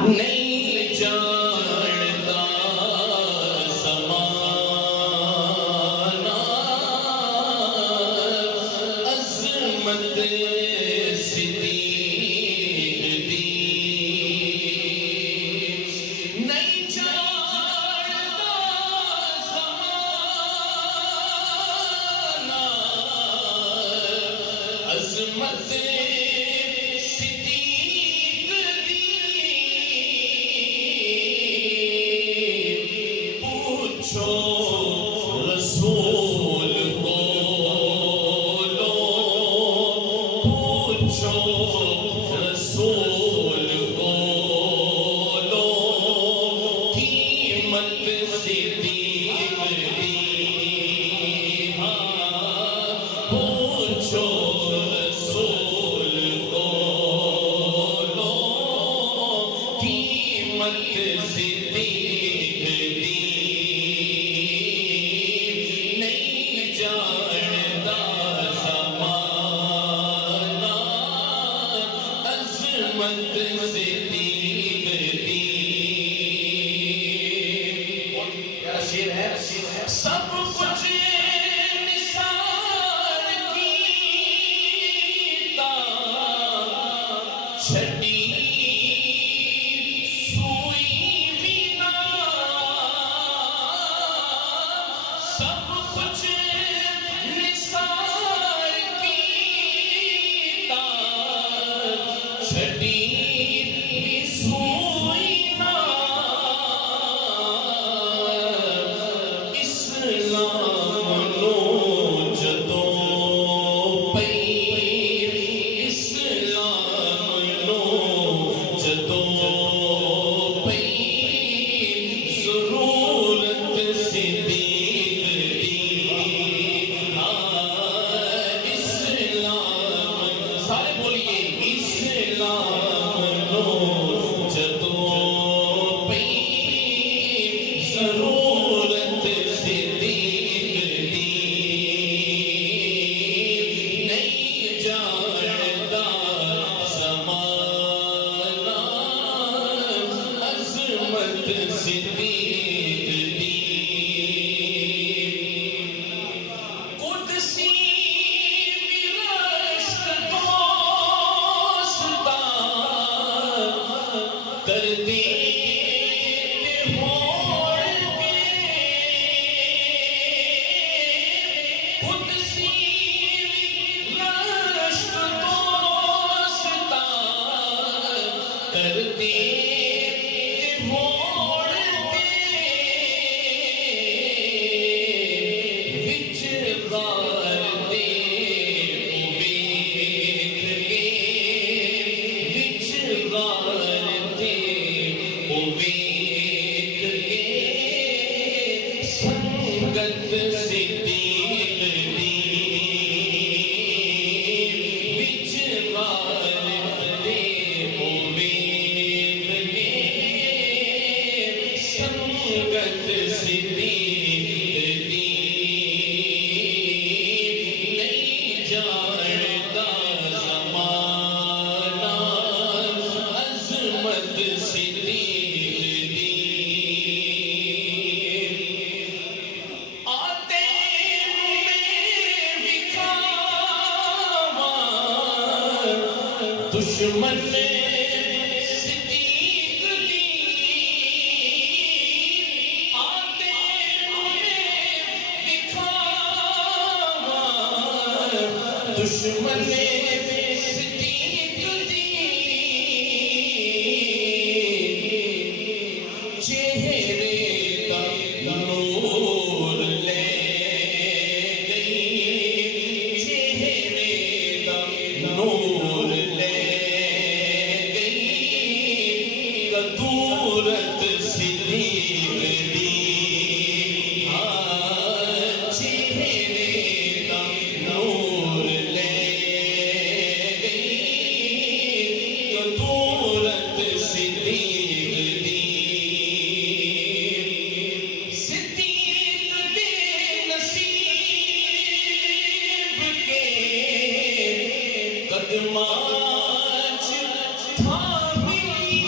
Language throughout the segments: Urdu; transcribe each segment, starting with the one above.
نہیں جانتا زمانہ عظمت صدیق دی نہیں جانتا زمانہ عظمت رسول بولو پوچھو رسول بولو قیمت صدیق دی پوچھو رسول بولو قیمت صدیق دی عظمت صدیق دی شیر ہے سب کچھ نثار کیتا چھٹی سوئی مینا سب کچھ نثار کیتا چھٹی دشمن صدیق دی آتے تمہیں دکھاوا دشمن صدیق دی چہرے کا نور لے گئی چہرے کا نور دورت صدیق دی چہرے کا نور لے گئی دورت صدیق دی صدیق دے نصیب کے قدمات تھا ملی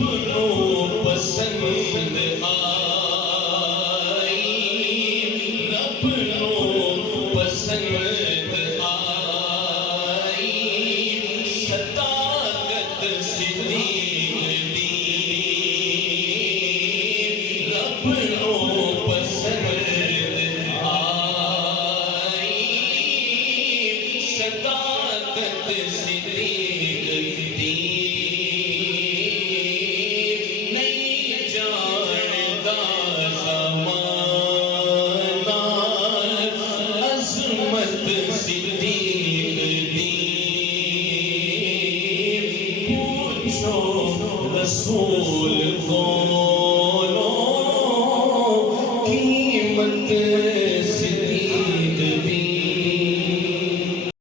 نو پسند آئی رب نو پسند آئی صداقت صدیق دی رب نو پسند آئی صداقت صدیق دی نہیں جاندا زمانہ عظمت صدیق دی پوچھو رسول کو